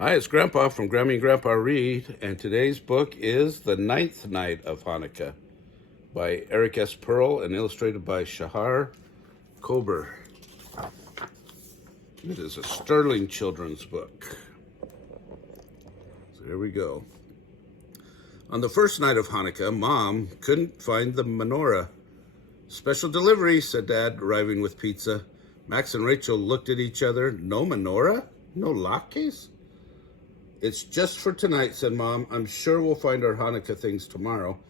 Hi, it's Grandpa from Grammy and Grandpa Read, and today's book is The Ninth Night of Hanukkah by Érica Perl and illustrated by Shahar Kober. It is a sterling children's book. So here we go. On the first night of Hanukkah, Mom couldn't find the menorah. Special delivery, said Dad, arriving with pizza. Max and Rachel looked at each other. No menorah? No lock case? It's just for tonight, said Mom. I'm sure we'll find our Hanukkah things tomorrow.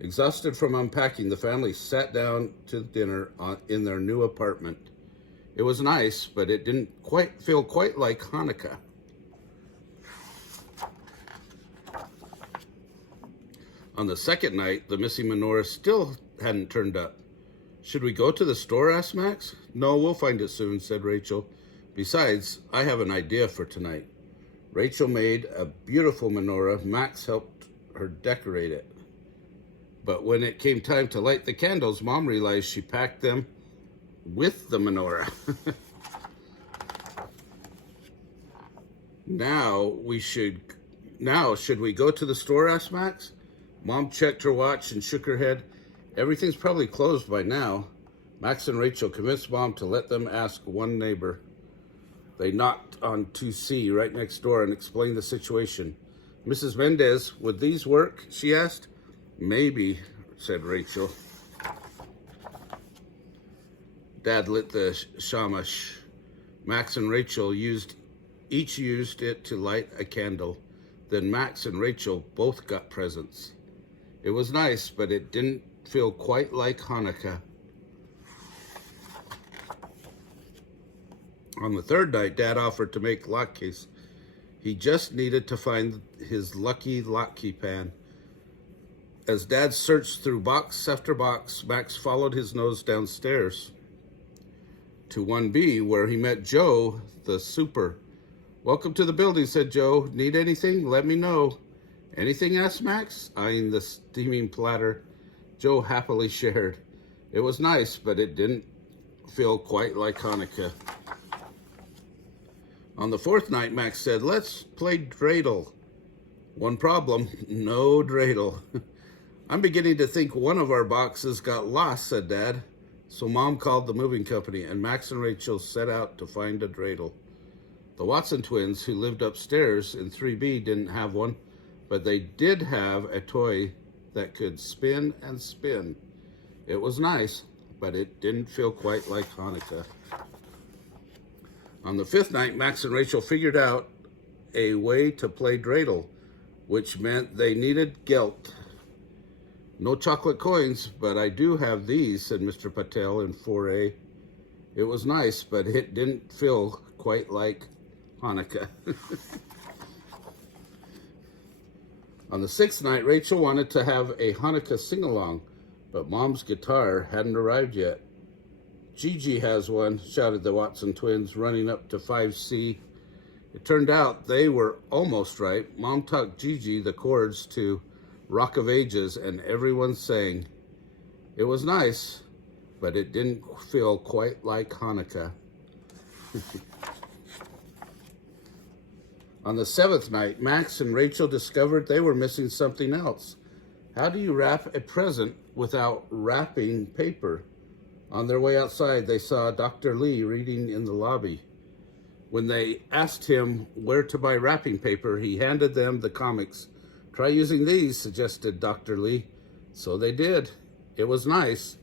Exhausted from unpacking, the family sat down to dinner in their new apartment. It was nice, but it didn't feel quite like Hanukkah. On the second night, the missing menorah still hadn't turned up. Should we go to the store, asked Max. No, we'll find it soon, said Rachel. Besides, I have an idea for tonight. Rachel made a beautiful menorah. Max helped her decorate it. But when it came time to light the candles, Mom realized she packed them with the menorah. Should we go to the store, asked Max. Mom checked her watch and shook her head. Everything's probably closed by now. Max and Rachel convinced Mom to let them ask one neighbor. They knocked on 2C right next door and explained the situation. Mrs. Mendez, would these work? She asked. Maybe, said Rachel. Dad lit the shamash. Max and Rachel each used it to light a candle. Then Max and Rachel both got presents. It was nice, but it didn't feel quite like Hanukkah. On the third night, Dad offered to make lock case. He just needed to find his lucky lock key pan. As Dad searched through box after box, Max followed his nose downstairs to 1B, where he met Joe, the super. Welcome to the building, said Joe. Need anything? Let me know. Anything? Asked Max, eyeing the steaming platter. Joe happily shared. It was nice, but it didn't feel quite like Hanukkah. On the fourth night, Max said, let's play dreidel. One problem, no dreidel. I'm beginning to think one of our boxes got lost, said Dad. So Mom called the moving company, and Max and Rachel set out to find a dreidel. The Watson twins, who lived upstairs in 3B, didn't have one, but they did have a toy that could spin and spin. It was nice, but it didn't feel quite like Hanukkah. On the fifth night, Max and Rachel figured out a way to play dreidel, which meant they needed gelt. No chocolate coins, but I do have these, said Mr. Patel in 4A. It was nice, but it didn't feel quite like Hanukkah. On the sixth night, Rachel wanted to have a Hanukkah sing-along, but Mom's guitar hadn't arrived yet. Gigi has one, shouted the Watson twins, running up to 5C. It turned out they were almost right. Mom taught Gigi the chords to Rock of Ages, and everyone sang. It was nice, but it didn't feel quite like Hanukkah. On the seventh night, Max and Rachel discovered they were missing something else. How do you wrap a present without wrapping paper? On their way outside, they saw Dr. Lee reading in the lobby. When they asked him where to buy wrapping paper, he handed them the comics. Try using these, suggested Dr. Lee. So they did. It was nice,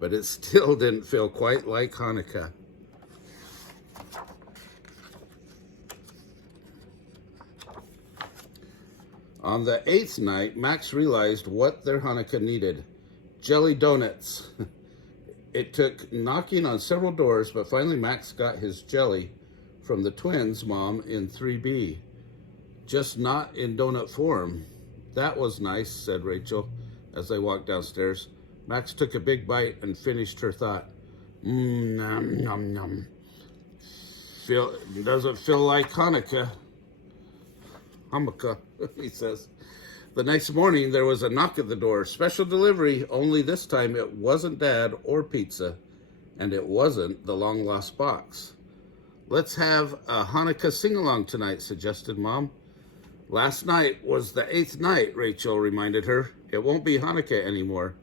but it still didn't feel quite like Hanukkah. On the eighth night, Max realized what their Hanukkah needed. Jelly donuts. It took knocking on several doors, but finally Max got his jelly from the twins' mom in 3B. Just not in donut form. That was nice, said Rachel as they walked downstairs. Max took a big bite and finished her thought. Nom, nom, nom. Doesn't feel like Hanukkah. Hanukkah, he says. The next morning, there was a knock at the door. Special delivery, only this time it wasn't Dad or pizza, and it wasn't the long-lost box. Let's have a Hanukkah sing-along tonight, suggested Mom. Last night was the 8th night, Rachel reminded her. It won't be Hanukkah anymore.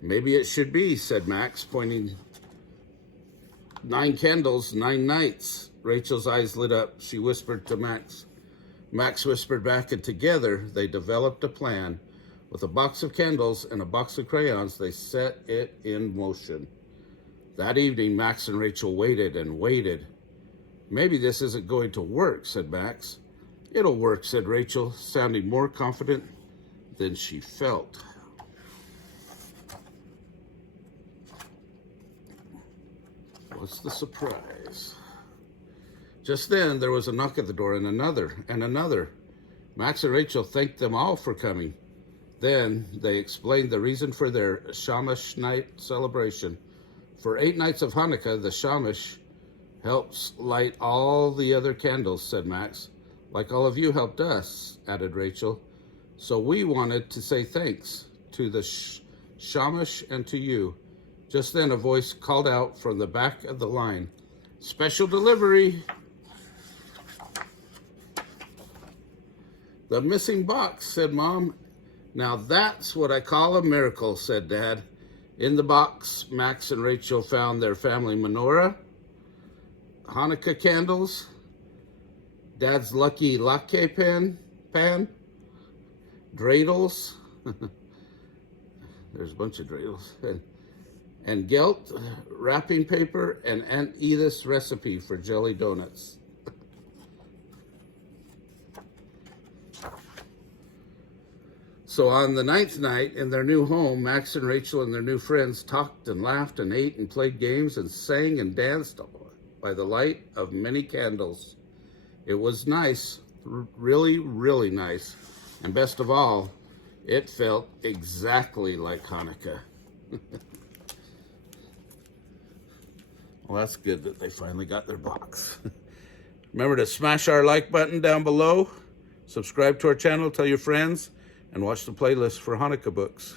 Maybe it should be, said Max, pointing. 9 candles, 9 nights. Rachel's eyes lit up. She whispered to Max. Max whispered back, and together they developed a plan. With a box of candles and a box of crayons, they set it in motion. That evening, Max and Rachel waited and waited. Maybe this isn't going to work, said Max. It'll work, said Rachel, sounding more confident than she felt. What's the surprise? Just then, there was a knock at the door, and another, and another. Max and Rachel thanked them all for coming. Then they explained the reason for their Shamash night celebration. For 8 nights of Hanukkah, the Shamash helps light all the other candles, said Max. Like all of you helped us, added Rachel. So we wanted to say thanks to the Shamash and to you. Just then a voice called out from the back of the line, "Special delivery!" "The missing box," said Mom. "Now that's what I call a miracle," said Dad. In the box, Max and Rachel found their family menorah, Hanukkah candles, Dad's lucky latte pan, dreidels. There's a bunch of dreidels. And gelt, wrapping paper, and Aunt Edith's recipe for jelly donuts. So on the 9th night in their new home, Max and Rachel and their new friends talked and laughed and ate and played games and sang and danced by the light of many candles. It was nice, really, really nice. And best of all, it felt exactly like Hanukkah. Well, that's good that they finally got their box. Remember to smash our like button down below, subscribe to our channel, tell your friends, and watch the playlist for Hanukkah books.